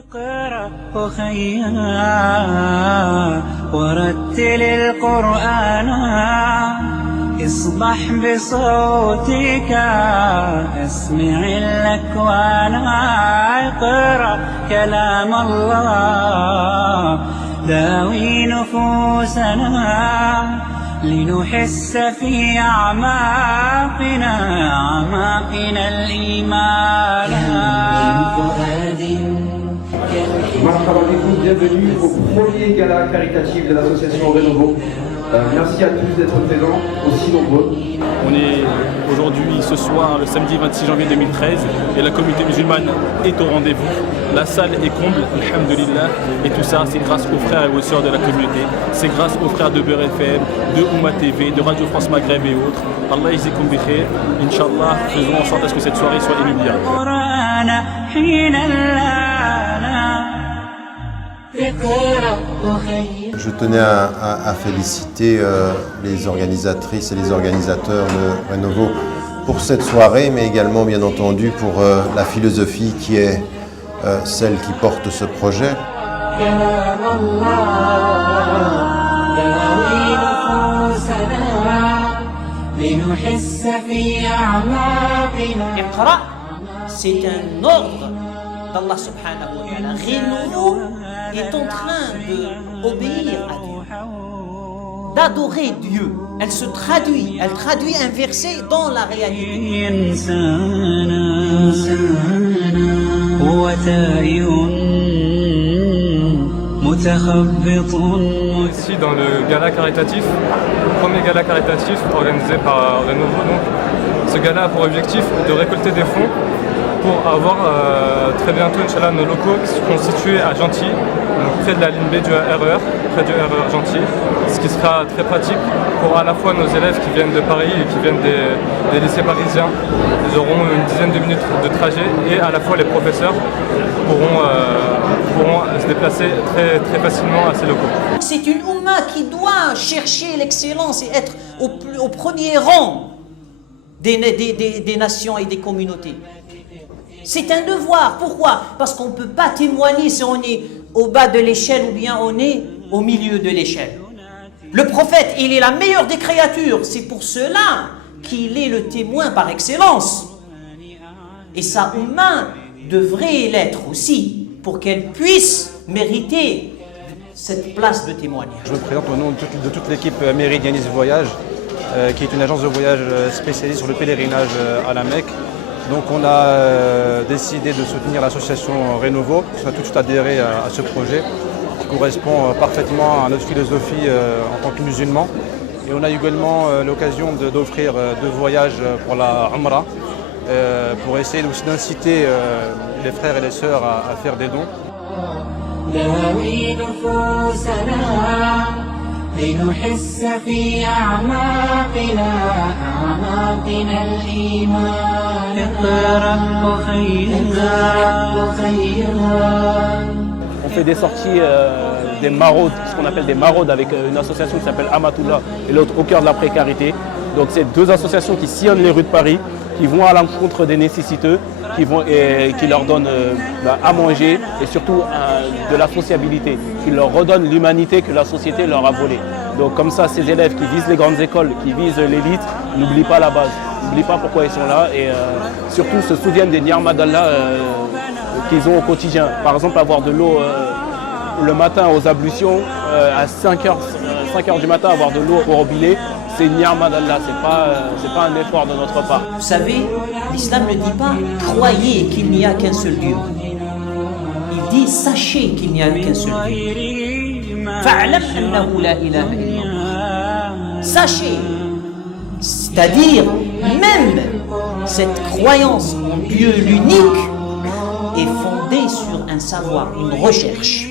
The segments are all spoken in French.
اقرأ أخيا ورتل القرآن اصبح بصوتك اسمع الأكوان اقرأ كلام الله داوي نفوسنا لنحس في أعماقنا الإيمان. Marhaba bikoum, bienvenue au premier gala caritatif de l'association Renouveau. Merci à tous d'être présents, aussi nombreux. On est aujourd'hui, ce soir, le samedi 26 janvier 2013, et la communauté musulmane est au rendez-vous. La salle est comble, alhamdulillah, et tout ça, c'est grâce aux frères et aux sœurs de la communauté. C'est grâce aux frères de Beurre FM, de Oumma TV, de Radio France Maghreb et autres. Allah yajzikoum bi khair. Inch'Allah, faisons en sorte à ce que cette soirée soit inoubliable. Je tenais à féliciter les organisatrices et les organisateurs de Renouveau pour cette soirée, mais également bien entendu pour la philosophie qui est celle qui porte ce projet. Iqra, c'est un ordre d'Allah subhanahu wa ta'ala. Renouveau est en train d'obéir à Dieu, d'adorer Dieu. Elle traduit un verset dans la réalité. Ici dans le gala caritatif, le premier gala caritatif organisé par Renouveau. Donc, ce gala a pour objectif de récolter des fonds pour avoir très bientôt Inch'Allah nos locaux qui sont constitués à Gentil, donc près de la ligne B du RER, près du RER Gentil, ce qui sera très pratique pour à la fois nos élèves qui viennent de Paris et qui viennent des lycées parisiens. Ils auront une dizaine de minutes de trajet et à la fois les professeurs pourront se déplacer très facilement à ces locaux. C'est une Oumma qui doit chercher l'excellence et être au premier rang des nations et des communautés. C'est un devoir. Pourquoi? Parce qu'on ne peut pas témoigner si on est au bas de l'échelle ou bien on est au milieu de l'échelle. Le prophète, il est la meilleure des créatures. C'est pour cela qu'il est le témoin par excellence. Et sa Oumma devrait l'être aussi pour qu'elle puisse mériter cette place de témoignage. Je me présente au nom de toute l'équipe Méridianis Voyage, qui est une agence de voyage spécialisée sur le pèlerinage à la Mecque. Donc on a décidé de soutenir l'association Renouveau. On a tout de suite adhéré à ce projet qui correspond parfaitement à notre philosophie en tant que musulmans. Et on a également l'occasion d'offrir 2 voyages pour la Umrah pour essayer aussi d'inciter les frères et les sœurs à faire des dons. لنحس في أعماقنا الإيمان. اقرأ أخيا. On fait des sorties, des maraudes, ce qu'on appelle des maraudes avec une association qui s'appelle Amatullah et l'autre Au cœur de la précarité. Donc c'est 2 associations qui sillonnent les rues de Paris, qui vont à l'encontre des nécessiteux, qui leur donnent à manger et surtout de la sociabilité, qui leur redonnent l'humanité que la société leur a volée. Donc comme ça, ces élèves qui visent les grandes écoles, qui visent l'élite, n'oublient pas la base, n'oublient pas pourquoi ils sont là et surtout se souviennent des ni'mas d'Allah qu'ils ont au quotidien. Par exemple, avoir de l'eau le matin aux ablutions, à 5h du matin, avoir de l'eau au robinet, c'est une ni'ma d'Allah, c'est pas un effort de notre part. Vous savez, l'islam ne dit pas « croyez qu'il n'y a qu'un seul Dieu ». Il dit « sachez qu'il n'y a qu'un seul Dieu ». Fa'lam annahu la ilaha illallah. Sachez, c'est-à-dire même cette croyance en Dieu l'unique est fondée sur un savoir, une recherche.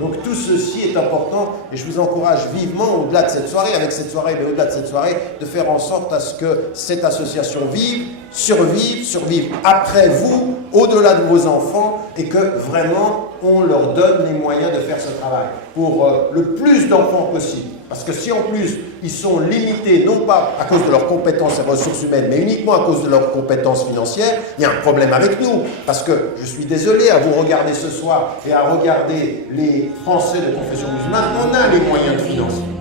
Donc tout ceci est important et je vous encourage vivement au-delà de cette soirée, avec cette soirée, mais au-delà de cette soirée, de faire en sorte à ce que cette association vive, survive après vous, au-delà de vos enfants et que vraiment on leur donne les moyens de faire ce travail pour le plus d'enfants possible. Parce que si en plus ils sont limités, non pas à cause de leurs compétences et ressources humaines, mais uniquement à cause de leurs compétences financières, il y a un problème avec nous. Parce que je suis désolé à vous regarder ce soir et à regarder les Français de confession musulmane, on a les moyens de financer.